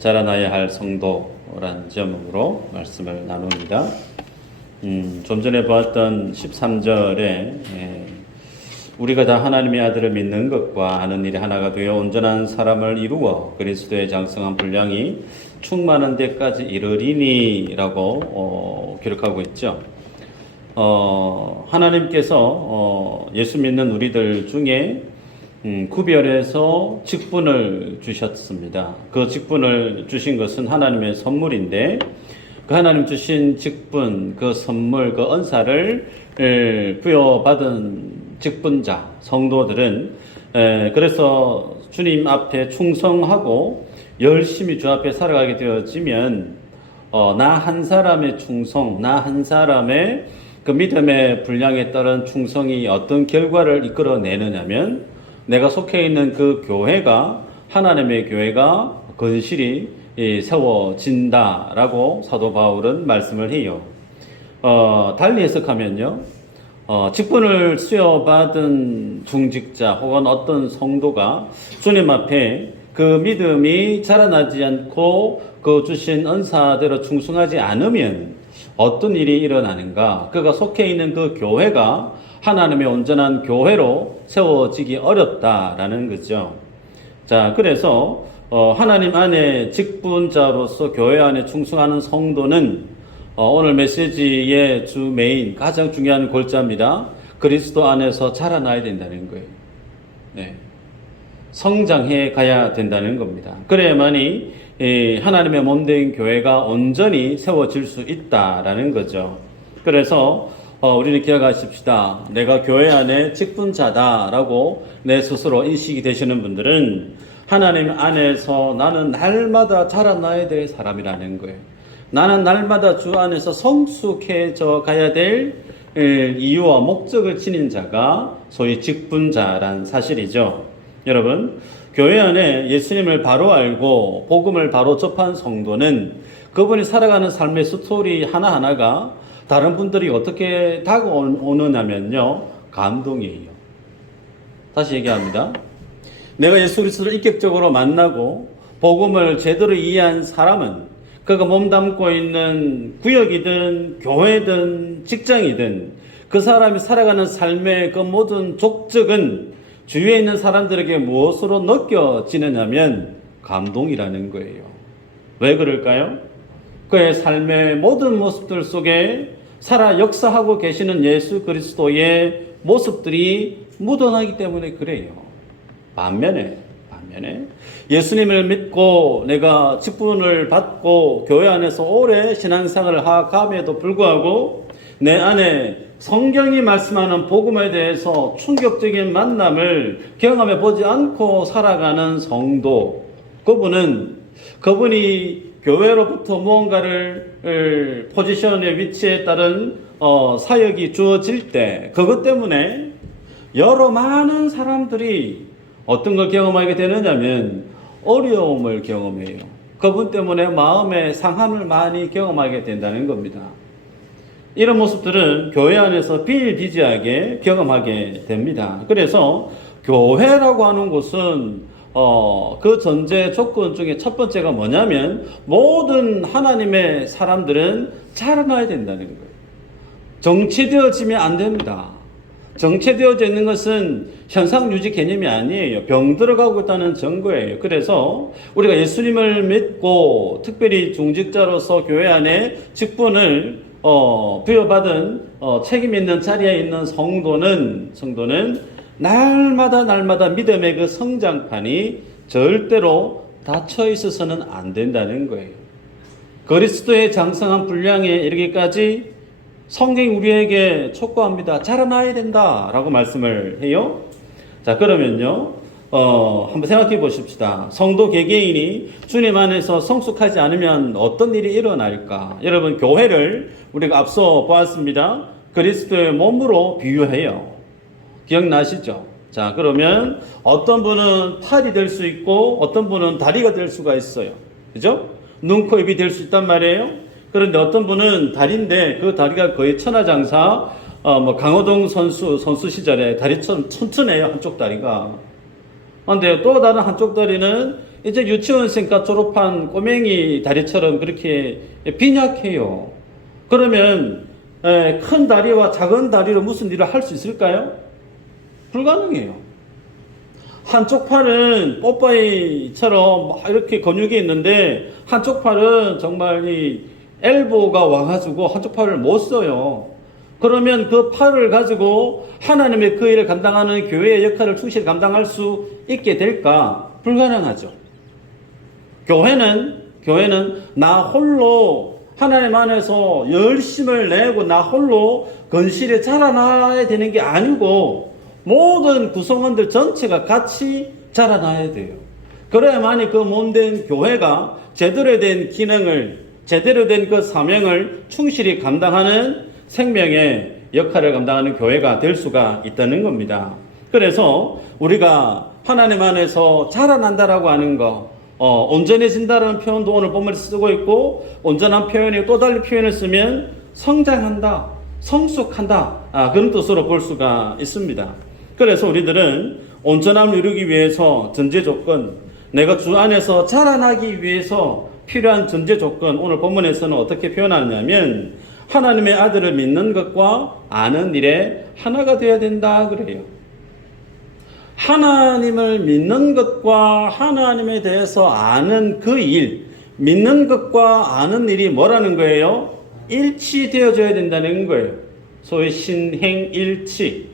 자라나야 할 성도라는 제목으로 말씀을 나눕니다. 좀 전에 보았던 13절에 우리가 다 하나님의 아들을 믿는 것과 하는 일이 하나가 되어 온전한 사람을 이루어 그리스도의 장성한 분량이 충만한 데까지 이르리니라고 기록하고 있죠. 하나님께서 예수 믿는 우리들 중에 구별해서 직분을 주셨습니다. 그 직분을 주신 것은 하나님의 선물인데 그 하나님 주신 직분, 그 선물, 그 은사를 부여받은 직분자, 성도들은 그래서 주님 앞에 충성하고 열심히 주 앞에 살아가게 되어지면 나 한 사람의 충성, 나 한 사람의 그 믿음의 분량에 따른 충성이 어떤 결과를 이끌어내느냐면 내가 속해 있는 그 교회가 하나님의 교회가 건실히 세워진다라고 사도 바울은 말씀을 해요. 달리 해석하면요, 직분을 수여받은 중직자 혹은 어떤 성도가 주님 앞에 그 믿음이 자라나지 않고 그 주신 은사대로 충성하지 않으면 어떤 일이 일어나는가? 그가 속해 있는 그 교회가 하나님의 온전한 교회로 세워지기 어렵다라는 거죠. 자, 그래서 하나님 안에 직분자로서 교회 안에 충성하는 성도는 오늘 메시지의 주 메인 가장 중요한 골자입니다. 그리스도 안에서 자라나야 된다는 거예요. 네. 성장해 가야 된다는 겁니다. 그래야만이 하나님의 몸된 교회가 온전히 세워질 수 있다라는 거죠. 그래서 우리는 기억하십시다. 내가 교회 안에 직분자다라고 내 스스로 인식이 되시는 분들은 하나님 안에서 나는 날마다 자라나야 될 사람이라는 거예요. 나는 날마다 주 안에서 성숙해져 가야 될 이유와 목적을 지닌 자가 소위 직분자란 사실이죠. 여러분, 교회 안에 예수님을 바로 알고 복음을 바로 접한 성도는 그분이 살아가는 삶의 스토리 하나하나가 다른 분들이 어떻게 다가오느냐면요, 감동이에요. 다시 얘기합니다. 내가 예수 그리스도를 인격적으로 만나고 복음을 제대로 이해한 사람은 그가 몸담고 있는 구역이든 교회든 직장이든 그 사람이 살아가는 삶의 그 모든 족적은 주위에 있는 사람들에게 무엇으로 느껴지느냐면 감동이라는 거예요. 왜 그럴까요? 그의 삶의 모든 모습들 속에 살아 역사하고 계시는 예수 그리스도의 모습들이 묻어나기 때문에 그래요. 반면에 예수님을 믿고 내가 직분을 받고 교회 안에서 오래 신앙생활을 하감에도 불구하고 내 안에 성경이 말씀하는 복음에 대해서 충격적인 만남을 경험해 보지 않고 살아가는 성도, 그분이 교회로부터 무언가를 포지션의 위치에 따른 사역이 주어질 때 그것 때문에 여러 많은 사람들이 어떤 걸 경험하게 되느냐면 어려움을 경험해요. 그분 때문에 마음의 상함을 많이 경험하게 된다는 겁니다. 이런 모습들은 교회 안에서 비일비재하게 경험하게 됩니다. 그래서 교회라고 하는 곳은 그 전제 조건 중에 첫 번째가 뭐냐면 모든 하나님의 사람들은 자라나야 된다는 거예요. 정체되어지면 안 됩니다. 정체되어져 있는 것은 현상유지 개념이 아니에요. 병들어가고 있다는 증거예요. 그래서 우리가 예수님을 믿고 특별히 중직자로서 교회 안에 직분을 부여받은 책임 있는 자리에 있는 성도는 날마다 믿음의 그 성장판이 절대로 닫혀 있어서는 안 된다는 거예요. 그리스도의 장성한 분량에 이르기까지 성경이 우리에게 촉구합니다. 자라나야 된다라고 말씀을 해요. 자, 그러면요, 한번 생각해 보십시다. 성도 개개인이 주님 안에서 성숙하지 않으면 어떤 일이 일어날까? 여러분, 교회를 우리가 앞서 보았습니다. 그리스도의 몸으로 비유해요. 기억나시죠? 자, 그러면 어떤 분은 팔이 될 수 있고 어떤 분은 다리가 될 수가 있어요. 그죠? 눈, 코, 입이 될 수 있단 말이에요. 그런데 어떤 분은 다리인데 그 다리가 거의 천하장사, 강호동 선수 시절에 다리처럼 튼튼해요. 한쪽 다리가. 그런데 또 다른 한쪽 다리는 이제 유치원생과 졸업한 꼬맹이 다리처럼 그렇게 빈약해요. 그러면 큰 다리와 작은 다리로 무슨 일을 할 수 있을까요? 불가능해요. 한쪽 팔은 뽀빠이처럼 막 이렇게 근육이 있는데 한쪽 팔은 정말 이 엘보가 와가지고 한쪽 팔을 못 써요. 그러면 그 팔을 가지고 하나님의 그 일을 감당하는 교회의 역할을 충실히 감당할 수 있게 될까? 불가능하죠. 교회는 나 홀로 하나님 안에서 열심을 내고 나 홀로 건실히 자라나야 되는 게 아니고 모든 구성원들 전체가 같이 자라나야 돼요. 그래야만이 그 몸된 교회가 제대로 된 기능을, 제대로 된 그 사명을 충실히 감당하는 생명의 역할을 감당하는 교회가 될 수가 있다는 겁니다. 그래서 우리가 하나님 안에서 자라난다라고 하는 거, 온전해진다라는 표현도 오늘 본문에 쓰고 있고, 온전한 표현이 또 다른 표현을 쓰면 성장한다, 성숙한다, 그런 뜻으로 볼 수가 있습니다. 그래서 우리들은 온전함을 이루기 위해서 전제 조건, 내가 주 안에서 자라나기 위해서 필요한 전제 조건, 오늘 본문에서는 어떻게 표현하냐면 하나님의 아들을 믿는 것과 아는 일에 하나가 되어야 된다 그래요. 하나님을 믿는 것과 하나님에 대해서 아는 그 일, 믿는 것과 아는 일이 뭐라는 거예요? 일치되어져야 된다는 거예요. 소위 신행일치.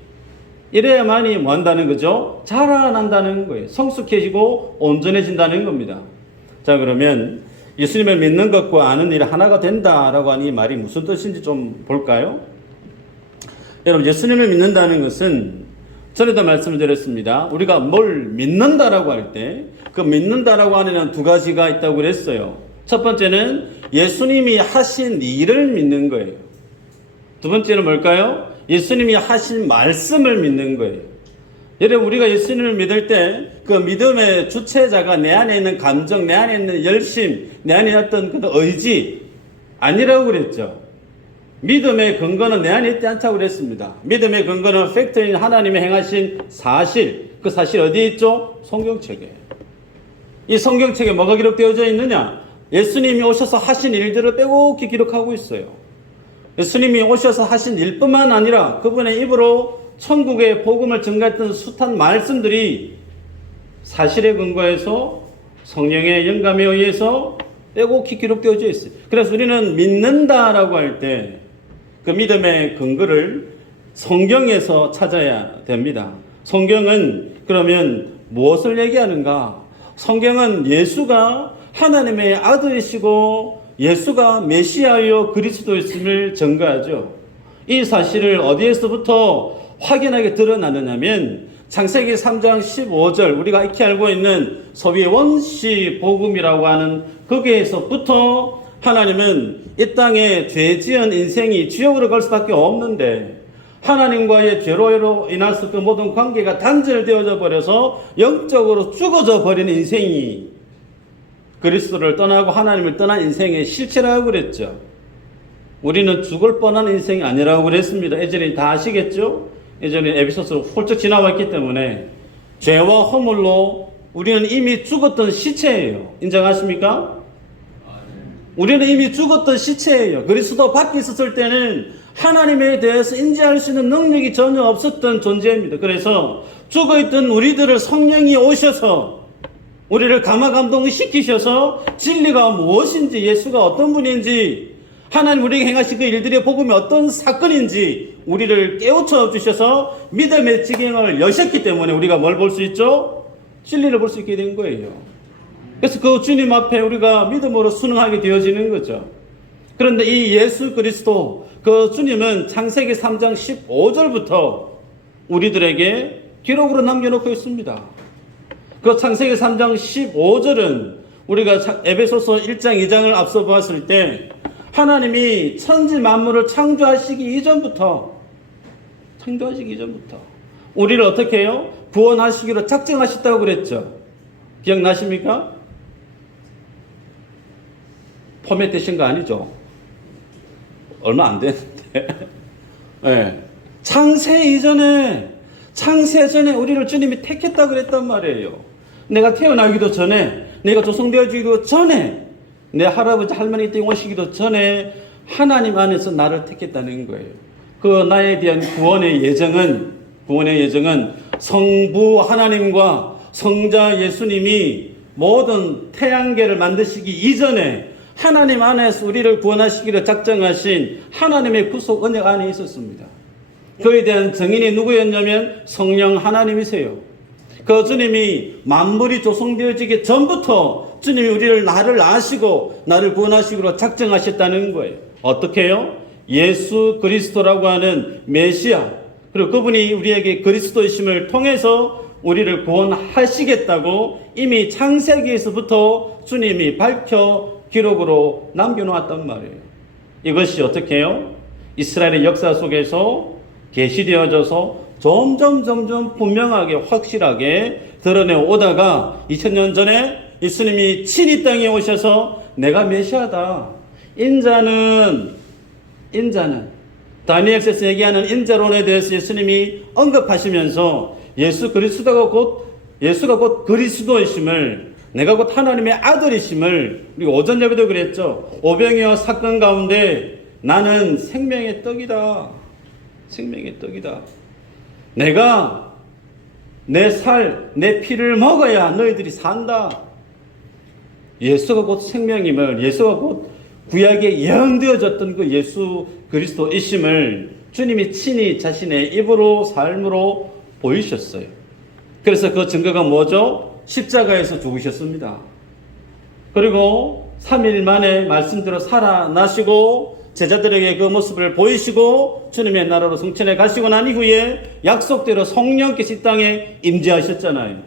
이래야만이 뭐 한다는 거죠? 자라난다는 거예요. 성숙해지고 온전해진다는 겁니다. 자, 그러면 예수님을 믿는 것과 아는 일이 하나가 된다라고 하는 이 말이 무슨 뜻인지 좀 볼까요? 여러분, 예수님을 믿는다는 것은 전에도 말씀을 드렸습니다. 우리가 뭘 믿는다라고 할 때 그 믿는다라고 하는 두 가지가 있다고 그랬어요. 첫 번째는 예수님이 하신 일을 믿는 거예요. 두 번째는 뭘까요? 예수님이 하신 말씀을 믿는 거예요. 여러분, 우리가 예수님을 믿을 때 그 믿음의 주체자가 내 안에 있는 감정, 내 안에 있는 열심, 내 안에 어떤 그 의지 아니라고 그랬죠. 믿음의 근거는 내 안에 있지 않다고 그랬습니다. 믿음의 근거는 팩트인 하나님의 행하신 사실, 그 사실 어디에 있죠? 성경책에. 이 성경책에 뭐가 기록되어져 있느냐? 예수님이 오셔서 하신 일들을 빼곡히 기록하고 있어요. 예수님이 오셔서 하신 일뿐만 아니라 그분의 입으로 천국의 복음을 전가했던 숱한 말씀들이 사실에 근거해서 성령의 영감에 의해서 빼곡히 기록되어져 있어요. 그래서 우리는 믿는다라고 할 때 그 믿음의 근거를 성경에서 찾아야 됩니다. 성경은 그러면 무엇을 얘기하는가? 성경은 예수가 하나님의 아들이시고 예수가 메시아요 그리스도였음을 증거하죠. 이 사실을 어디에서부터 확연하게 드러나느냐면 창세기 3장 15절 우리가 익히 알고 있는 소위 원시 복음이라고 하는 거기에서부터 하나님은 이 땅에 죄 지은 인생이 지옥으로 갈 수밖에 없는데 하나님과의 죄로 인해서 그 모든 관계가 단절되어져 버려서 영적으로 죽어져 버린 인생이 그리스도를 떠나고 하나님을 떠난 인생의 실체라고 그랬죠. 우리는 죽을 뻔한 인생이 아니라고 그랬습니다. 예전에 다 아시겠죠? 예전에 에베소서 훌쩍 지나왔기 때문에 죄와 허물로 우리는 이미 죽었던 시체예요. 인정하십니까? 우리는 이미 죽었던 시체예요. 그리스도 밖에 있었을 때는 하나님에 대해서 인지할 수 있는 능력이 전혀 없었던 존재입니다. 그래서 죽어있던 우리들을 성령이 오셔서 우리를 감화감동을 시키셔서 진리가 무엇인지, 예수가 어떤 분인지, 하나님 우리에게 행하신 그 일들의 복음이 어떤 사건인지 우리를 깨우쳐 주셔서 믿음의 지경을 여셨기 때문에 우리가 뭘 볼 수 있죠? 진리를 볼 수 있게 된 거예요. 그래서 그 주님 앞에 우리가 믿음으로 순응하게 되어지는 거죠. 그런데 이 예수 그리스도, 그 주님은 창세기 3장 15절부터 우리들에게 기록으로 남겨놓고 있습니다. 그 창세기 3장 15절은 우리가 에베소서 1장 2장을 앞서 보았을 때 하나님이 천지 만물을 창조하시기 이전부터 우리를 어떻게 해요? 구원하시기로 작정하셨다고 그랬죠. 기억나십니까? 포맷되신 거 아니죠? 얼마 안 됐는데. 네. 창세 전에 우리를 주님이 택했다 그랬단 말이에요. 내가 태어나기도 전에 내가 조성되어지기도 전에, 내 할아버지 할머니 때 오시기도 전에 하나님 안에서 나를 택했다는 거예요. 그 나에 대한 구원의 예정은 성부 하나님과 성자 예수님이 모든 태양계를 만드시기 이전에 하나님 안에서 우리를 구원하시기를 작정하신 하나님의 구속 언약 안에 있었습니다. 그에 대한 증인이 누구였냐면 성령 하나님이세요. 그 주님이 만물이 조성되어지기 전부터 주님이 나를 아시고 나를 구원하시기로 작정하셨다는 거예요. 어떻게 해요? 예수 그리스도라고 하는 메시아, 그리고 그분이 우리에게 그리스도이심을 통해서 우리를 구원하시겠다고 이미 창세기에서부터 주님이 밝혀 기록으로 남겨놓았단 말이에요. 이것이 어떻게 해요? 이스라엘의 역사 속에서 계시되어져서 점점 분명하게 확실하게 드러내 오다가 2000년 전에 예수님이 친히 땅에 오셔서 내가 메시아다. 인자는 다니엘서에서 얘기하는 인자론에 대해서 예수님이 언급하시면서 예수가 곧 그리스도이심을, 내가 곧 하나님의 아들이심을, 그리고 오전 예배도 그랬죠. 오병이어 사건 가운데 나는 생명의 떡이다. 생명의 떡이다. 내가 내 피를 먹어야 너희들이 산다. 예수가 곧 생명임을, 예수가 곧 구약에 예언되어졌던 그 예수 그리스도이심을 주님이 친히 자신의 입으로 삶으로 보이셨어요. 그래서 그 증거가 뭐죠? 십자가에서 죽으셨습니다. 그리고 3일 만에 말씀대로 살아나시고 제자들에게 그 모습을 보이시고 주님의 나라로 성천에 가시고 난 이후에 약속대로 성령께서 이 땅에 임재하셨잖아요.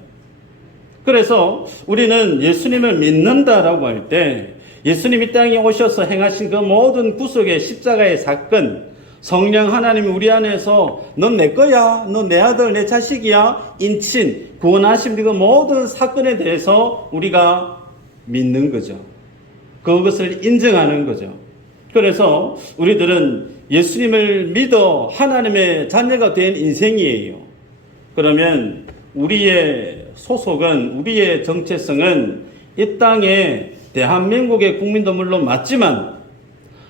그래서 우리는 예수님을 믿는다라고 할 때 예수님이 땅에 오셔서 행하신 그 모든 구속의 십자가의 사건, 성령 하나님이 우리 안에서 넌 내 거야, 넌 내 아들, 내 자식이야, 인친, 구원하신 그 모든 사건에 대해서 우리가 믿는 거죠. 그것을 인정하는 거죠. 그래서 우리들은 예수님을 믿어 하나님의 자녀가 된 인생이에요. 그러면 우리의 소속은, 우리의 정체성은 이 땅에 대한민국의 국민도 물론 맞지만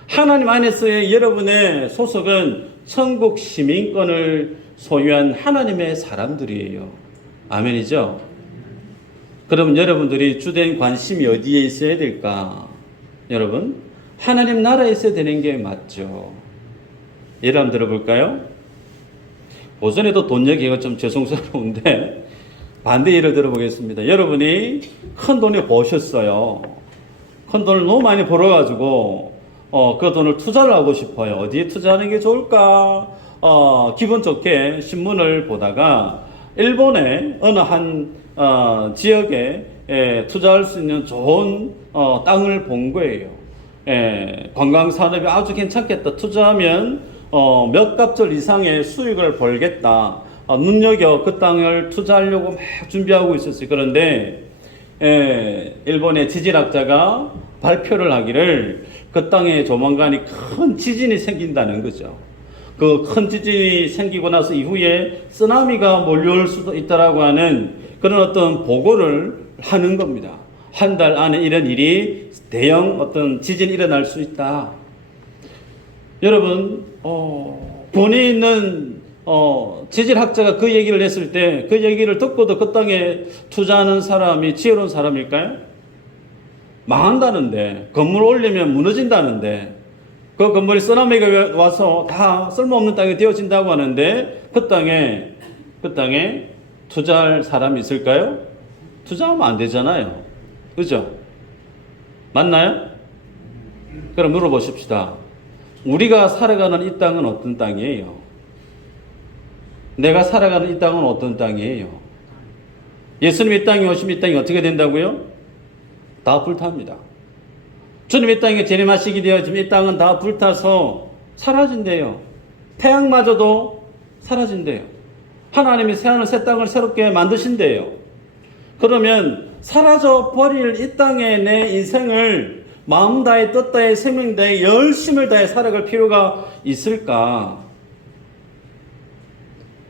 하나님 안에서의 여러분의 소속은 천국 시민권을 소유한 하나님의 사람들이에요. 아멘이죠? 그럼 여러분들이 주된 관심이 어디에 있어야 될까? 여러분, 하나님 나라에 있어야 되는 게 맞죠. 예를 한번 들어볼까요? 오전에도 돈 얘기가 좀 죄송스러운데 반대 예를 들어보겠습니다. 여러분이 큰 돈을 버셨어요. 큰 돈을 너무 많이 벌어가지고 그 돈을 투자를 하고 싶어요. 어디에 투자하는 게 좋을까? 기분 좋게 신문을 보다가 일본의 어느 한 지역에 투자할 수 있는 좋은 땅을 본 거예요. 관광산업이 아주 괜찮겠다. 투자하면 몇 갑절 이상의 수익을 벌겠다. 눈여겨 그 땅을 투자하려고 막 준비하고 있었어요. 그런데 일본의 지질학자가 발표를 하기를 그 땅에 조만간에 큰 지진이 생긴다는 거죠. 그 큰 지진이 생기고 나서 이후에 쓰나미가 몰려올 수도 있다라고 하는 그런 어떤 보고를 하는 겁니다. 한 달 안에 이런 일이 대형 어떤 지진이 일어날 수 있다. 여러분, 본에 있는 지질학자가 그 얘기를 했을 때 그 얘기를 듣고도 그 땅에 투자하는 사람이 지혜로운 사람일까요? 망한다는데, 건물 올리면 무너진다는데, 그 건물이 쓰나미가 와서 다 쓸모없는 땅이 되어진다고 하는데 그 땅에 투자할 사람이 있을까요? 투자하면 안 되잖아요. 그죠? 맞나요? 그럼 물어보십시다. 우리가 살아가는 이 땅은 어떤 땅이에요? 내가 살아가는 이 땅은 어떤 땅이에요? 예수님이 이 땅에 오시면 이 땅이 어떻게 된다고요? 다 불탑니다. 주님이 이 땅에 재림하시게 되어지면 이 땅은 다 불타서 사라진대요. 태양마저도 사라진대요. 하나님이 새하늘 새 땅을 새롭게 만드신대요. 그러면 사라져 버릴 이 땅에 내 인생을 마음 다해 뜻 다해 생명 다해 열심을 다해 살아갈 필요가 있을까?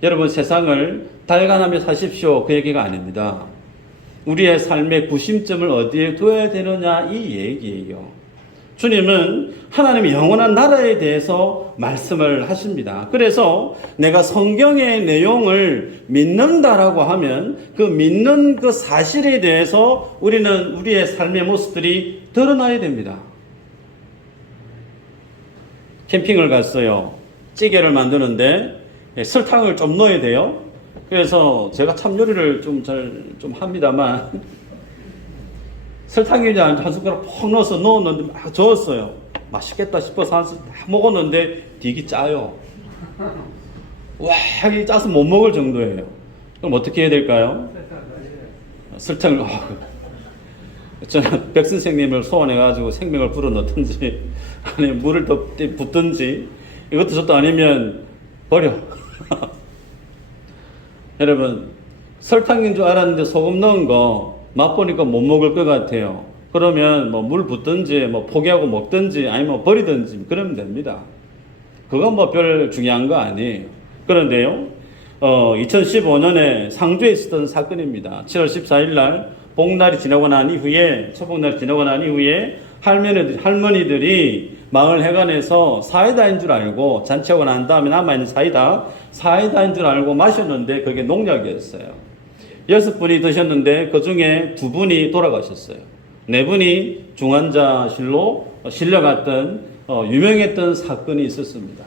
여러분, 세상을 달관하며 사십시오, 그 얘기가 아닙니다. 우리의 삶의 구심점을 어디에 둬야 되느냐 이 얘기예요. 주님은 하나님의 영원한 나라에 대해서 말씀을 하십니다. 그래서 내가 성경의 내용을 믿는다라고 하면 그 믿는 그 사실에 대해서 우리는 우리의 삶의 모습들이 드러나야 됩니다. 캠핑을 갔어요. 찌개를 만드는데 설탕을 좀 넣어야 돼요. 그래서 제가 참 요리를 좀 합니다만 설탕이 이제 한 숟가락 퍽 넣었는데 막 저었어요. 맛있겠다 싶어서 먹었는데 되게 짜요. 와, 이게 짜서 못 먹을 정도예요. 그럼 어떻게 해야 될까요? 설탕을 저는 백 선생님을 소원해가지고 생명을 불어넣든지 아니면 물을 더 붓든지 이것도 저도 아니면 버려. 여러분, 설탕인 줄 알았는데 소금 넣은 거 맛보니까 못 먹을 것 같아요. 그러면 뭐 물 붓든지 뭐 포기하고 먹든지 아니면 버리든지 그러면 됩니다. 그건 뭐 별 중요한 거 아니에요. 그런데요, 2015년에 상주에 있었던 사건입니다. 7월 14일 날 복날이 지나고 난 이후에, 초복날이 지나고 난 이후에 할머니들이 마을 해관에서 사이다인 줄 알고 잔치하고 난 다음에 남아있는 사이다인 줄 알고 마셨는데 그게 농약이었어요. 6분이 드셨는데 그 중에 2분이 돌아가셨어요. 4분이 중환자실로 실려갔던 유명했던 사건이 있었습니다.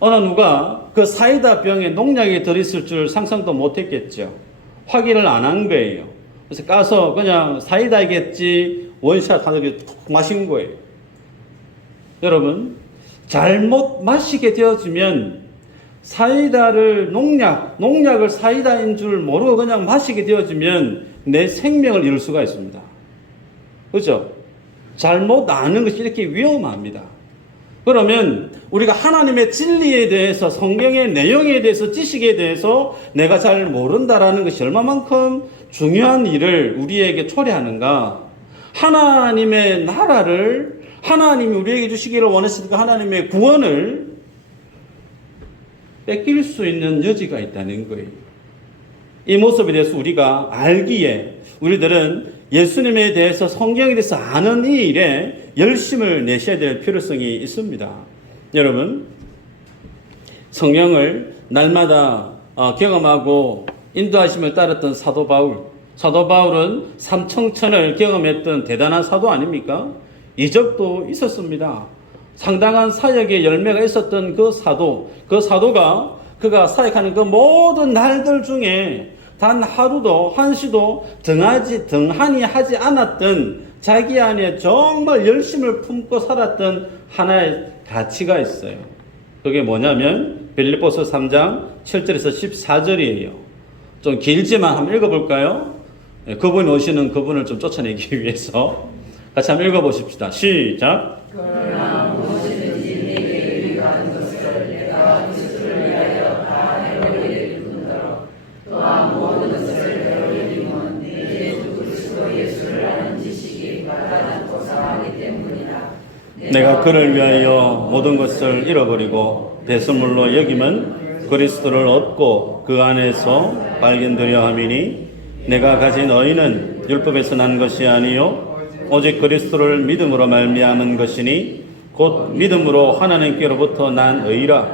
어느 누가 그 사이다 병에 농약이 들어있을 줄 상상도 못했겠죠. 확인을 안 한 거예요. 그래서 가서 그냥 사이다이겠지 원샷 하나를 툭 마신 거예요. 여러분, 잘못 마시게 되어지면 사이다를 농약을 사이다인 줄 모르고 그냥 마시게 되어지면 내 생명을 잃을 수가 있습니다. 그렇죠? 잘못 아는 것이 이렇게 위험합니다. 그러면 우리가 하나님의 진리에 대해서, 성경의 내용에 대해서, 지식에 대해서 내가 잘 모른다라는 것이 얼마만큼 중요한 일을 우리에게 초래하는가. 하나님의 나라를, 하나님이 우리에게 주시기를 원하시니까 하나님의 구원을 뺏길 수 있는 여지가 있다는 거예요. 이 모습에 대해서 우리가 알기에 우리들은 예수님에 대해서, 성경에 대해서 아는 이 일에 열심을 내셔야 될 필요성이 있습니다. 여러분, 성경을 날마다 경험하고 인도하심을 따랐던 사도 바울은 삼청천을 경험했던 대단한 사도 아닙니까? 이적도 있었습니다. 상당한 사역의 열매가 있었던 그 사도가 그가 사역하는 그 모든 날들 중에 단 하루도 한시도 등한히 하지 않았던, 자기 안에 정말 열심을 품고 살았던 하나의 가치가 있어요. 그게 뭐냐면 빌립보서 3장 7절에서 14절이에요. 좀 길지만 한번 읽어볼까요? 그분이 오시는 그분을 좀 쫓아내기 위해서 같이 한번 읽어보십시다. 시작. 그러나 무엇이든지 내게 유익한 것을 내가 그리스도를 위하여 다 해버릴 뿐더러 또한 모든 것을 배우려면 내 주 그리스도 예수를 아는 지식이 마땅하고 상하기 때문이다. 내가 그를 위하여 모든 것을 잃어버리고 배설물로 여김은 그리스도를 얻고 그 안에서 발견되려 함이니 내가 가진 의는 율법에서 난 것이 아니요 오직 그리스도를 믿음으로 말미암은 것이니 곧 믿음으로 하나님께로부터 난 의라.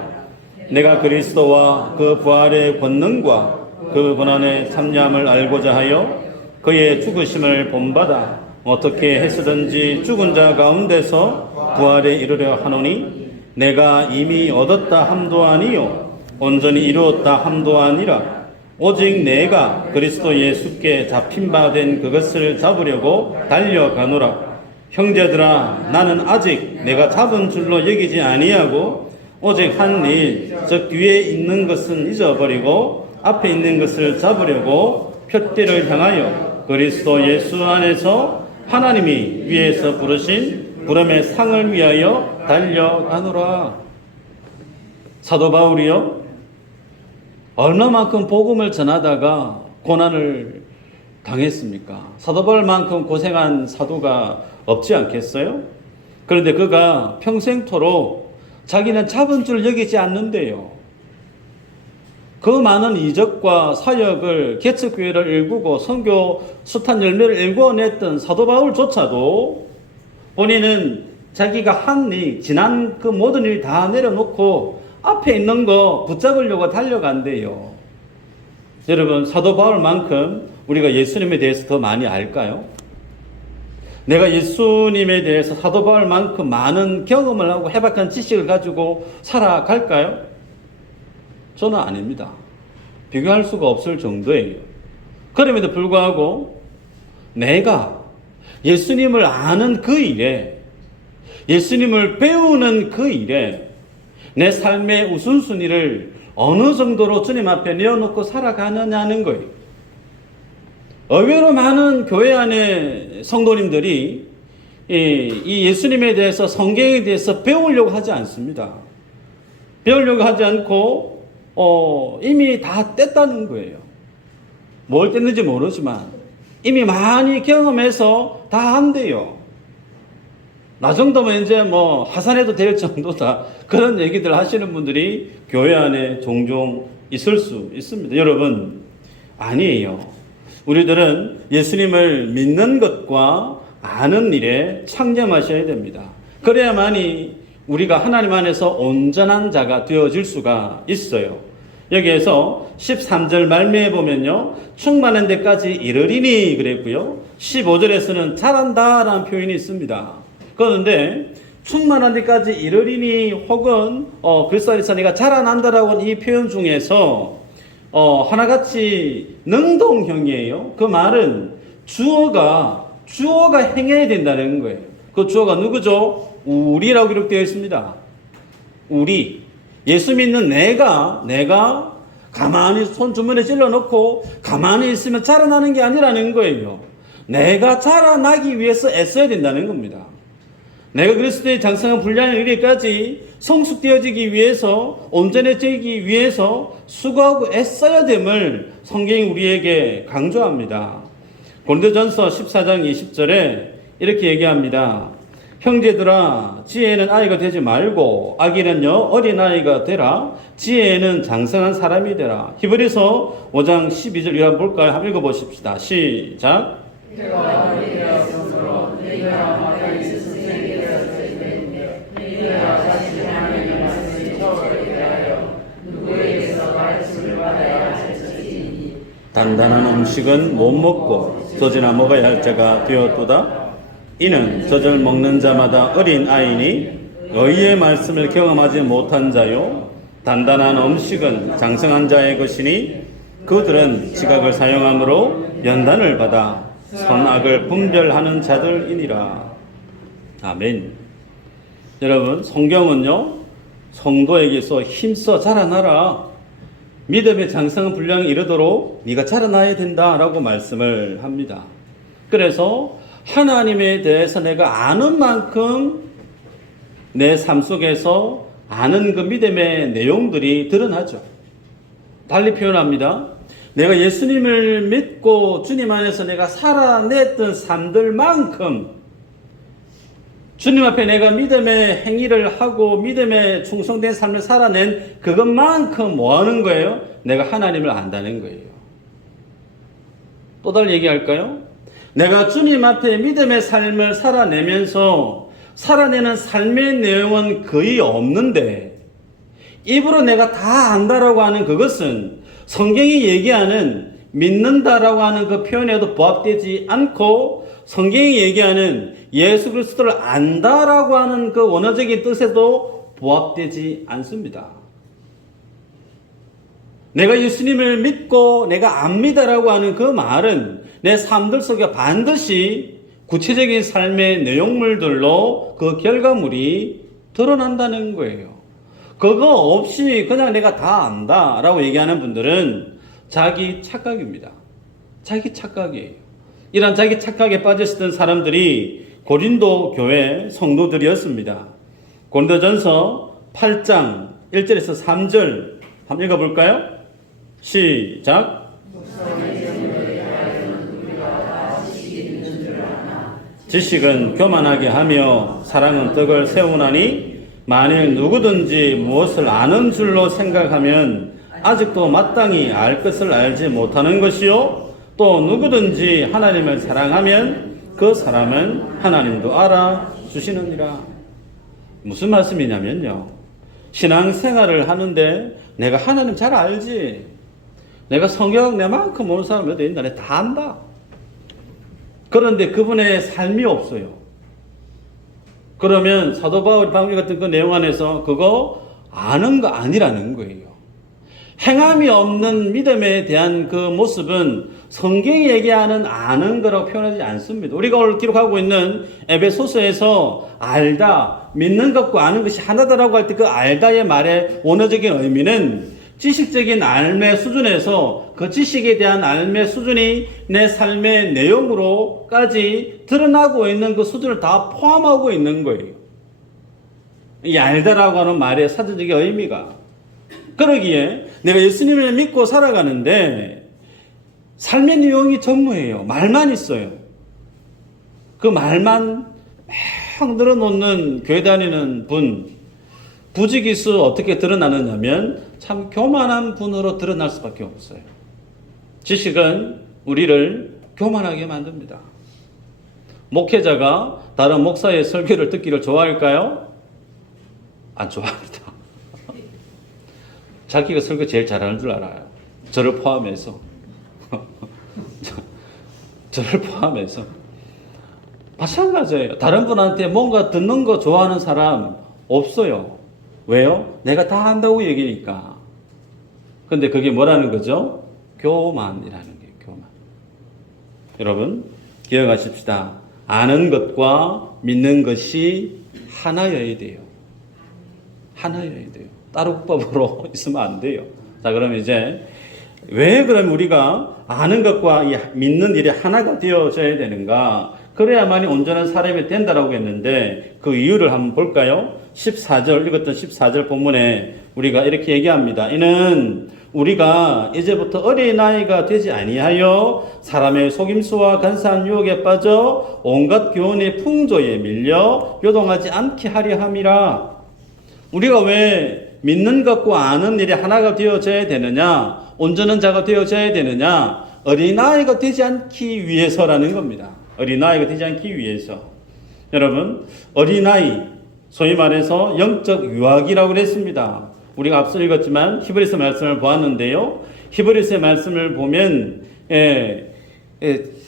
내가 그리스도와 그 부활의 권능과 그 고난의 참여함을 알고자 하여 그의 죽으심을 본받아 어떻게 해서든지 죽은 자 가운데서 부활에 이르려 하노니 내가 이미 얻었다 함도 아니요 온전히 이루었다 함도 아니라 오직 내가 그리스도 예수께 잡힌 바 된 그것을 잡으려고 달려가노라. 형제들아, 나는 아직 내가 잡은 줄로 여기지 아니하고 오직 한 일, 즉 뒤에 있는 것은 잊어버리고 앞에 있는 것을 잡으려고 표대를 향하여 그리스도 예수 안에서 하나님이 위에서 부르신 부름의 상을 위하여 달려가노라. 사도 바울이요, 얼마만큼 복음을 전하다가 고난을 당했습니까? 사도 바울만큼 고생한 사도가 없지 않겠어요? 그런데 그가 평생토록 자기는 잡은 줄 여기지 않는데요. 그 많은 이적과 사역을 개척교회를 일구고 선교 숱한 열매를 일궈냈던 사도 바울조차도 본인은 자기가 한 일, 지난 그 모든 일 다 내려놓고 앞에 있는 거 붙잡으려고 달려간대요. 여러분, 사도 바울만큼 우리가 예수님에 대해서 더 많이 알까요? 내가 예수님에 대해서 사도 바울만큼 많은 경험을 하고 해박한 지식을 가지고 살아갈까요? 저는 아닙니다. 비교할 수가 없을 정도예요. 그럼에도 불구하고 내가 예수님을 아는 그 일에, 예수님을 배우는 그 일에 내 삶의 우선순위를 어느 정도로 주님 앞에 내어놓고 살아가느냐는 거예요. 의외로 많은 교회 안에 성도님들이 이 예수님에 대해서, 성경에 대해서 배우려고 하지 않습니다. 배우려고 하지 않고 이미 다 뗐다는 거예요. 뭘 뗐는지 모르지만 이미 많이 경험해서 다 한대요. 나 정도면 이제 뭐 하산해도 될 정도다, 그런 얘기들 하시는 분들이 교회 안에 종종 있을 수 있습니다. 여러분, 아니에요. 우리들은 예수님을 믿는 것과 아는 일에 창념하셔야 됩니다. 그래야만이 우리가 하나님 안에서 온전한 자가 되어질 수가 있어요. 여기에서 13절 말미에 보면요, 충만한 데까지 이르리니 그랬고요, 15절에서는 잘한다 라는 표현이 있습니다. 그런데 충만한 데까지 이르리니 혹은 그리스도에서 내가 자라난다라고 하는 이 표현 중에서 하나같이 능동형이에요. 그 말은 주어가 행해야 된다는 거예요. 그 주어가 누구죠? 우리라고 기록되어 있습니다. 우리. 예수 믿는 내가 가만히 손 주머니에 찔러놓고 가만히 있으면 자라나는 게 아니라는 거예요. 내가 자라나기 위해서 애써야 된다는 겁니다. 내가 그리스도의 장성한 분량에 이르기까지 성숙되어지기 위해서, 온전해지기 위해서 수고하고 애써야 됨을 성경이 우리에게 강조합니다. 고린도전서 14장 20절에 이렇게 얘기합니다. 형제들아, 지혜는 아이가 되지 말고 아기는요 어린아이가 되라. 지혜는 장성한 사람이 되라. 히브리서 5장 12절 이거 한번 볼까요? 한번 읽어보십시다. 시작. 내가 어리되었으므로 너희가 마다의 스승에게 되어서 있는데 너희가 다시 하나님의 말씀을 처음에 대하여 누구에게서 가르침을 받아야 할 것이니 단단한 음식은 못 먹고 젖이나 먹어야 할 자가 되었도다. 이는 젖을 먹는 자마다 어린 아이니 의의 말씀을 경험하지 못한 자요, 단단한 음식은 장성한 자의 것이니 그들은 지각을 사용함으로 연단을 받아 선악을 분별하는 자들이니라. 아멘. 여러분, 성경은요 성도에게서 힘써 자라나라, 믿음의 장성한 분량에 이르도록 네가 자라나야 된다라고 말씀을 합니다. 그래서 하나님에 대해서 내가 아는 만큼 내 삶 속에서 아는 그 믿음의 내용들이 드러나죠. 달리 표현합니다. 내가 예수님을 믿고 주님 안에서 내가 살아냈던 삶들만큼, 주님 앞에 내가 믿음의 행위를 하고 믿음의 충성된 삶을 살아낸 그것만큼 뭐 하는 거예요? 내가 하나님을 안다는 거예요. 또 달리 얘기할까요? 내가 주님 앞에 믿음의 삶을 살아내면서 살아내는 삶의 내용은 거의 없는데 입으로 내가 다 안다라고 하는 그것은 성경이 얘기하는 믿는다라고 하는 그 표현에도 부합되지 않고 성경이 얘기하는 예수 그리스도를 안다라고 하는 그 원어적인 뜻에도 부합되지 않습니다. 내가 예수님을 믿고 내가 압니다라고 하는 그 말은 내 삶들 속에 반드시 구체적인 삶의 내용물들로 그 결과물이 드러난다는 거예요. 그거 없이 그냥 내가 다 안다라고 얘기하는 분들은 자기 착각입니다. 자기 착각이에요. 이런 자기 착각에 빠졌던 사람들이 고린도 교회 성도들이었습니다. 고린도전서 8장 1절에서 3절 한번 읽어볼까요? 시작. 지식은 교만하게 하며 사랑은 떡을 세우나니 만일 누구든지 무엇을 아는 줄로 생각하면 아직도 마땅히 알 것을 알지 못하는 것이요 또 누구든지 하나님을 사랑하면 그 사람은 하나님도 알아주시느니라. 무슨 말씀이냐면요, 신앙생활을 하는데 내가 하나님 잘 알지, 내가 성경 내만큼 모르는 사람 몇 있나, 내가 다 안다. 그런데 그분의 삶이 없어요. 그러면 사도 바울 방금 같은 그 내용 안에서 그거 아는 거 아니라는 거예요. 행함이 없는 믿음에 대한 그 모습은 성경이 얘기하는 아는 거라고 표현하지 않습니다. 우리가 오늘 기록하고 있는 에베소서에서 알다, 믿는 것과 아는 것이 하나다라고 할 때 그 알다의 말의 원어적인 의미는 지식적인 알매 수준에서 그 지식에 대한 알매 수준이 내 삶의 내용으로까지 드러나고 있는 그 수준을 다 포함하고 있는 거예요. 이 알다라고 하는 말의 사전적인 의미가. 그러기에 내가 예수님을 믿고 살아가는데 삶의 내용이 전무해요. 말만 있어요. 그 말만 막 늘어놓는 교회 다니는 분, 부지기수 어떻게 드러나느냐면 참 교만한 분으로 드러날 수밖에 없어요. 지식은 우리를 교만하게 만듭니다. 목회자가 다른 목사의 설교를 듣기를 좋아할까요? 안 좋아합니다. 자기가 설교 제일 잘하는 줄 알아요. 저를 포함해서. 저를 포함해서. 마찬가지예요. 다른 분한테 뭔가 듣는 거 좋아하는 사람 없어요. 왜요? 내가 다 한다고 얘기니까. 근데 그게 뭐라는 거죠? 교만이라는 거예요. 교만. 여러분 기억하십시다. 아는 것과 믿는 것이 하나여야 돼요. 하나여야 돼요. 따로 국밥으로 있으면 안 돼요. 자, 그럼 이제 왜 그럼 우리가 아는 것과 믿는 일이 하나가 되어져야 되는가? 그래야만이 온전한 사람이 된다라고 했는데 그 이유를 한번 볼까요? 14절, 읽었던 14절 본문에 우리가 이렇게 얘기합니다. 이는 우리가 이제부터 어린아이가 되지 아니하여 사람의 속임수와 간사한 유혹에 빠져 온갖 교훈의 풍조에 밀려 요동하지 않게 하려 함이라. 우리가 왜 믿는 것과 아는 일이 하나가 되어져야 되느냐, 온전한 자가 되어져야 되느냐, 어린아이가 되지 않기 위해서라는 겁니다. 어린아이가 되지 않기 위해서. 여러분, 어린아이, 소위 말해서 영적 유아기라고 그랬습니다. 우리가 앞서 읽었지만 히브리서 말씀을 보았는데요. 히브리서의 말씀을 보면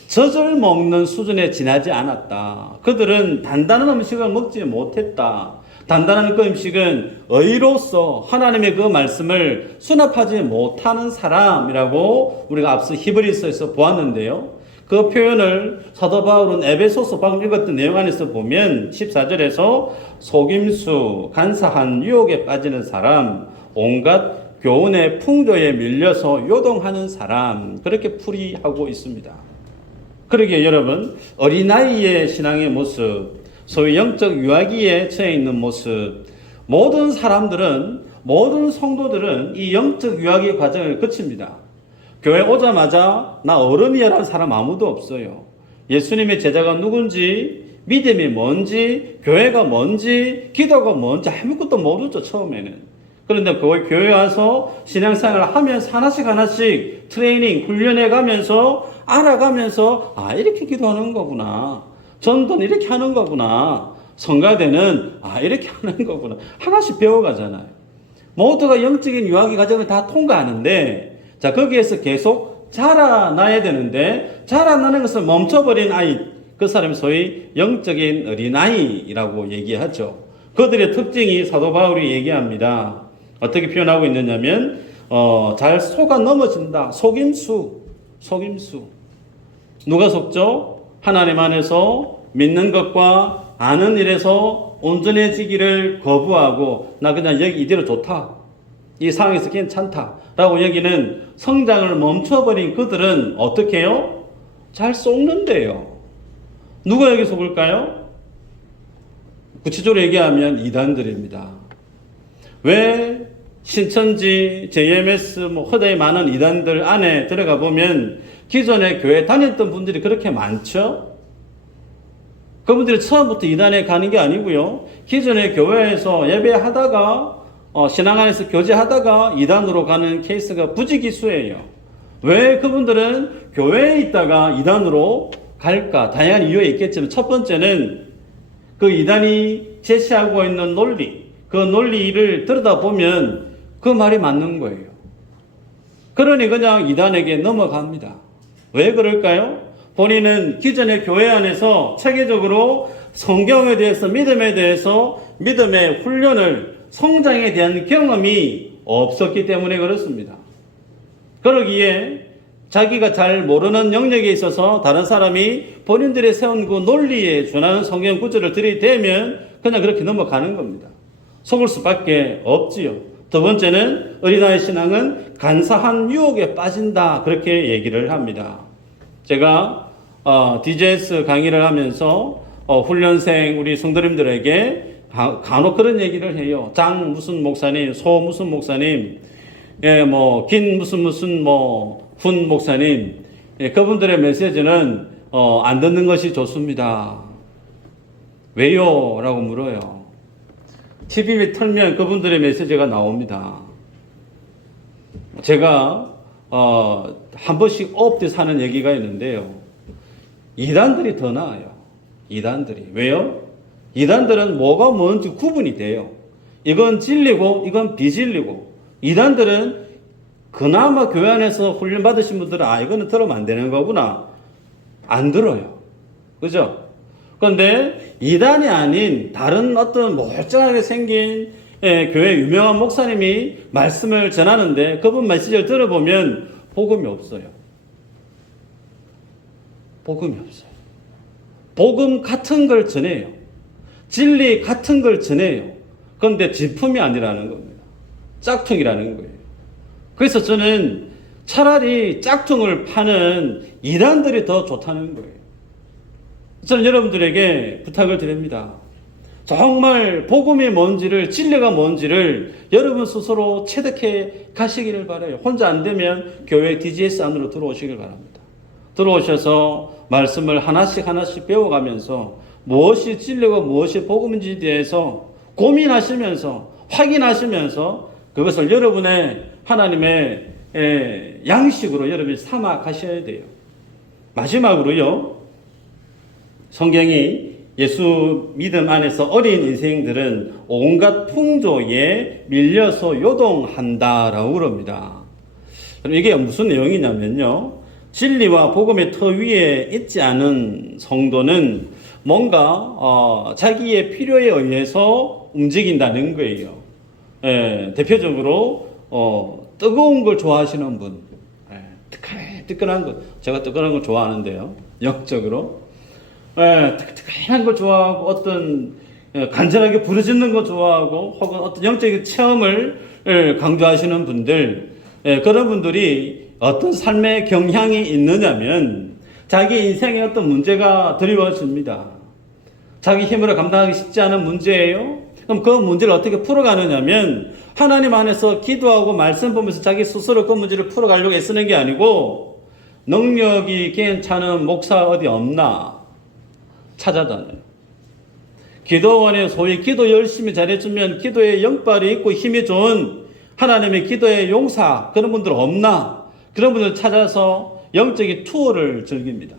젖을 먹는 수준에 지나지 않았다. 그들은 단단한 음식을 먹지 못했다. 단단한 그 음식은 의로서 하나님의 그 말씀을 수납하지 못하는 사람이라고 우리가 앞서 히브리서에서 보았는데요. 그 표현을 사도 바울은 에베소서 방금 읽었던 내용 안에서 보면 14절에서 속임수, 간사한 유혹에 빠지는 사람, 온갖 교훈의 풍조에 밀려서 요동하는 사람, 그렇게 풀이하고 있습니다. 그러기에 여러분, 어린아이의 신앙의 모습, 소위 영적 유아기에 처해 있는 모습, 모든 사람들은, 모든 성도들은 이 영적 유아기 과정을 거칩니다. 교회 오자마자 나 어른이야라는 사람 아무도 없어요. 예수님의 제자가 누군지, 믿음이 뭔지, 교회가 뭔지, 기도가 뭔지 아무것도 모르죠, 처음에는. 그런데 교회 와서 신앙생활을 하면서 하나씩 트레이닝, 훈련해 가면서, 알아가면서, 아, 이렇게 기도하는 거구나. 전도는 이렇게 하는 거구나. 성가대는, 아, 이렇게 하는 거구나. 하나씩 배워가잖아요. 모두가 영적인 유아기 과정을 다 통과하는데, 자, 거기에서 계속 자라나야 되는데, 자라나는 것을 멈춰버린 아이, 그 사람이 소위 영적인 어린아이라고 얘기하죠. 그들의 특징이 사도 바울이 얘기합니다. 어떻게 표현하고 있느냐면, 잘 속아 넘어진다. 속임수. 누가 속죠? 하나님 안에서 믿는 것과 아는 일에서 온전해지기를 거부하고, 나 그냥 여기 이대로 좋다. 이 상황에서 괜찮다. 라고 여기는 성장을 멈춰버린 그들은 어떻게 해요? 잘 속는데요. 누가 여기 속을까요? 구체적으로 얘기하면 이단들입니다. 왜 신천지, JMS, 허다히 많은 이단들 안에 들어가 보면 기존에 교회 다녔던 분들이 그렇게 많죠? 그분들이 처음부터 이단에 가는 게 아니고요. 기존에 교회에서 예배하다가 신앙 안에서 교제하다가 이단으로 가는 케이스가 부지기수예요. 왜 그분들은 교회에 있다가 이단으로 갈까? 다양한 이유가 있겠지만 첫 번째는 그 이단이 제시하고 있는 논리, 그 논리를 들여다보면 그 말이 맞는 거예요. 그러니 그냥 이단에게 넘어갑니다. 왜 그럴까요? 본인은 기존의 교회 안에서 체계적으로 성경에 대해서, 믿음에 대해서, 믿음의 훈련을, 성장에 대한 경험이 없었기 때문에 그렇습니다. 그러기에 자기가 잘 모르는 영역에 있어서 다른 사람이 본인들이 세운 그 논리에 준하는 성경 구절을 들이대면 그냥 그렇게 넘어가는 겁니다. 속을 수밖에 없지요. 두 번째는 어린아이 신앙은 간사한 유혹에 빠진다. 그렇게 얘기를 합니다. 제가 DJS 강의를 하면서 훈련생 우리 성도님들에게 간혹 그런 얘기를 해요. 장 무슨 목사님, 소 무슨 목사님, 긴 무슨 훈 목사님, 그분들의 메시지는 안 듣는 것이 좋습니다. 왜요? 라고 물어요. TV에 틀면 그분들의 메시지가 나옵니다. 제가 한 번씩 업돼서 하는 얘기가 있는데요. 이단들이 더 나아요. 이단들이. 왜요? 이단들은 뭐가 뭔지 구분이 돼요. 이건 진리고 이건 비진리고. 이단들은 그나마 교회 안에서 훈련 받으신 분들은 이거는 들으면 안 되는 거구나. 안 들어요. 그죠? 그런데 이단이 아닌 다른 어떤 멀쩡하게 생긴 교회 유명한 목사님이 말씀을 전하는데 그분 메시지를 들어보면 복음이 없어요. 복음이 없어요. 복음 같은 걸 전해요. 진리 같은 걸 전해요. 그런데 진품이 아니라는 겁니다. 짝퉁이라는 거예요. 그래서 저는 차라리 짝퉁을 파는 이단들이 더 좋다는 거예요. 저는 여러분들에게 부탁을 드립니다. 정말 복음이 뭔지를, 진리가 뭔지를 여러분 스스로 체득해 가시기를 바라요. 혼자 안 되면 교회 DGS 안으로 들어오시길 바랍니다. 들어오셔서 말씀을 하나씩 배워가면서 무엇이 진리고 무엇이 복음인지에 대해서 고민하시면서 확인하시면서 그것을 여러분의 하나님의 양식으로 여러분이 삼아 가셔야 돼요. 마지막으로요. 성경이 예수 믿음 안에서 어린 인생들은 온갖 풍조에 밀려서 요동한다라고 그럽니다. 그럼 이게 무슨 내용이냐면요. 진리와 복음의 터 위에 있지 않은 성도는 뭔가 자기의 필요에 의해서 움직인다는 거예요. 대표적으로 뜨거운 걸 좋아하시는 분, 뜨끈한 거, 제가 뜨끈한 걸 좋아하는데요. 영적으로 뜨끈한 걸 좋아하고 어떤 간절하게 부르짖는 거 좋아하고 혹은 어떤 영적인 체험을 강조하시는 분들, 그런 분들이 어떤 삶의 경향이 있느냐면 자기 인생에 어떤 문제가 드리워집니다. 자기 힘으로 감당하기 쉽지 않은 문제예요. 그럼 그 문제를 어떻게 풀어가느냐면 하나님 안에서 기도하고 말씀 보면서 자기 스스로 그 문제를 풀어가려고 애쓰는 게 아니고 능력이 괜찮은 목사 어디 없나 찾아다녀요. 기도원에 소위 기도 열심히 잘해주면 기도에 영빨이 있고 힘이 좋은 하나님의 기도의 용사 그런 분들 없나? 그런 분들 찾아서 영적인 투어를 즐깁니다.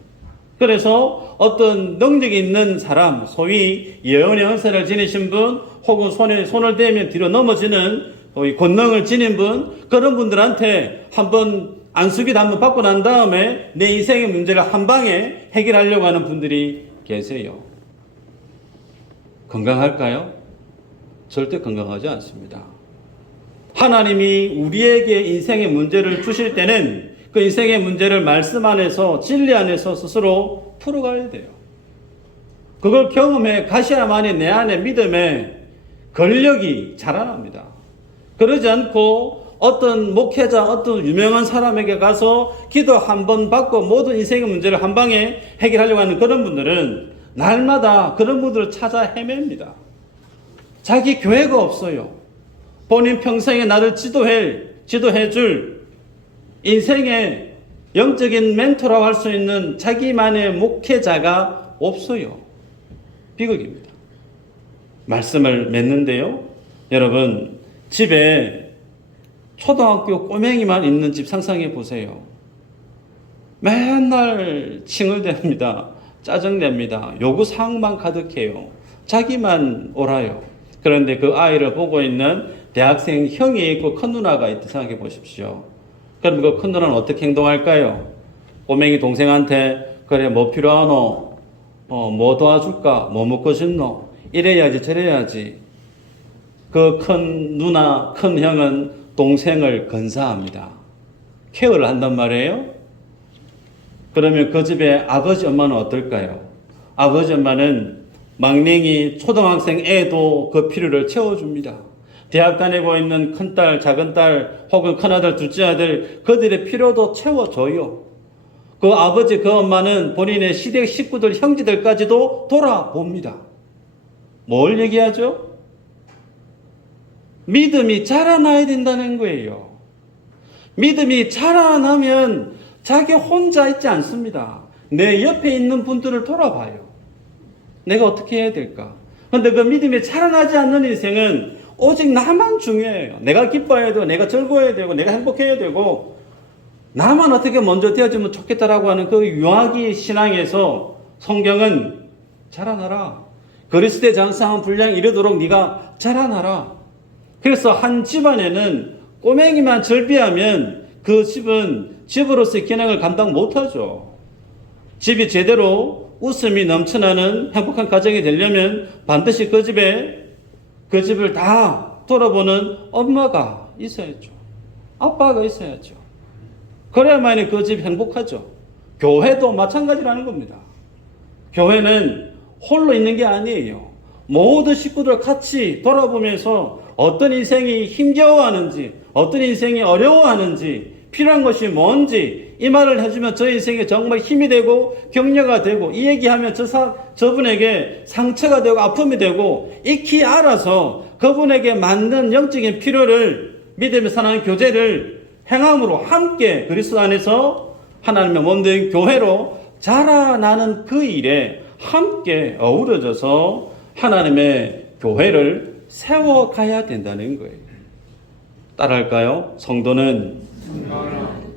그래서 어떤 능력이 있는 사람, 소위 예언의 은사를 지니신 분, 혹은 손을 대면 뒤로 넘어지는 권능을 지닌 분, 그런 분들한테 한번 안수기도 한번 받고 난 다음에 내 인생의 문제를 한 방에 해결하려고 하는 분들이 계세요. 건강할까요? 절대 건강하지 않습니다. 하나님이 우리에게 인생의 문제를 주실 때는 그 인생의 문제를 말씀 안에서 진리 안에서 스스로 풀어가야 돼요. 그걸 경험해 가셔야만이 내 안에 믿음의 권력이 자라납니다. 그러지 않고 어떤 목회자, 어떤 유명한 사람에게 가서 기도 한 번 받고 모든 인생의 문제를 한 방에 해결하려고 하는 그런 분들은 날마다 그런 분들을 찾아 헤맵니다. 자기 교회가 없어요. 본인 평생에 나를 지도해줄 인생의 영적인 멘토라고 할 수 있는 자기만의 목회자가 없어요. 비극입니다. 말씀을 맺는데요. 여러분, 집에 초등학교 꼬맹이만 있는 집 상상해 보세요. 맨날 칭얼댑니다. 짜증냅니다. 요구사항만 가득해요. 자기만 옳아요. 그런데 그 아이를 보고 있는 대학생 형이 있고 큰 누나가 있다 생각해 보십시오. 그럼 그 큰 누나는 어떻게 행동할까요? 꼬맹이 동생한테 그래 뭐 필요하노? 뭐 도와줄까? 뭐 먹고 싶노? 이래야지 저래야지. 그 큰 누나, 큰 형은 동생을 건사합니다. 케어를 한단 말이에요. 그러면 그 집에 아버지 엄마는 어떨까요? 아버지 엄마는 막냉이 초등학생 애도 그 필요를 채워줍니다. 대학 다니고 있는 큰딸, 작은딸 혹은 큰아들, 둘째 아들 그들의 필요도 채워줘요. 그 아버지, 그 엄마는 본인의 시댁 식구들, 형제들까지도 돌아봅니다. 뭘 얘기하죠? 믿음이 자라나야 된다는 거예요. 믿음이 자라나면 자기 혼자 있지 않습니다. 내 옆에 있는 분들을 돌아봐요. 내가 어떻게 해야 될까? 그런데 그 믿음이 자라나지 않는 인생은 오직 나만 중요해요. 내가 기뻐해야 되고, 내가 즐거워야 되고, 내가 행복해야 되고, 나만 어떻게 먼저 되어주면 좋겠다라고 하는 그 유아기 신앙에서 성경은 자라나라. 그리스도의 장성한 분량이 이르도록 네가 자라나라. 그래서 한 집안에는 꼬맹이만 절비하면 그 집은 집으로서의 기능을 감당 못하죠. 집이 제대로 웃음이 넘쳐나는 행복한 가정이 되려면 반드시 그 집을 다 돌아보는 엄마가 있어야죠. 아빠가 있어야죠. 그래야만이 그 집 행복하죠. 교회도 마찬가지라는 겁니다. 교회는 홀로 있는 게 아니에요. 모든 식구들 같이 돌아보면서 어떤 인생이 힘겨워하는지, 어떤 인생이 어려워하는지, 필요한 것이 뭔지 이 말을 해주면 저 인생에 정말 힘이 되고 격려가 되고, 이 얘기하면 저분에게 상처가 되고 아픔이 되고, 익히 알아서 그분에게 맞는 영적인 필요를 믿음의 사랑의 교제를 행함으로 함께 그리스도 안에서 하나님의 몸된 교회로 자라나는 그 일에 함께 어우러져서 하나님의 교회를 세워가야 된다는 거예요. 따라할까요? 성도는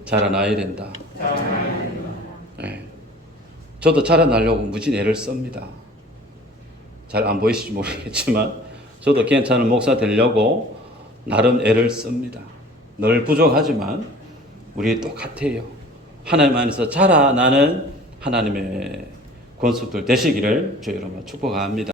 자라나야 된다. 네. 저도 자라나려고 무진 애를 씁니다. 잘 안 보이실지 모르겠지만 저도 괜찮은 목사 되려고 나름 애를 씁니다. 늘 부족하지만 우리 똑같아요. 하나님 안에서 자라나는 하나님의 권속들 되시기를 주의 이름으로 축복합니다.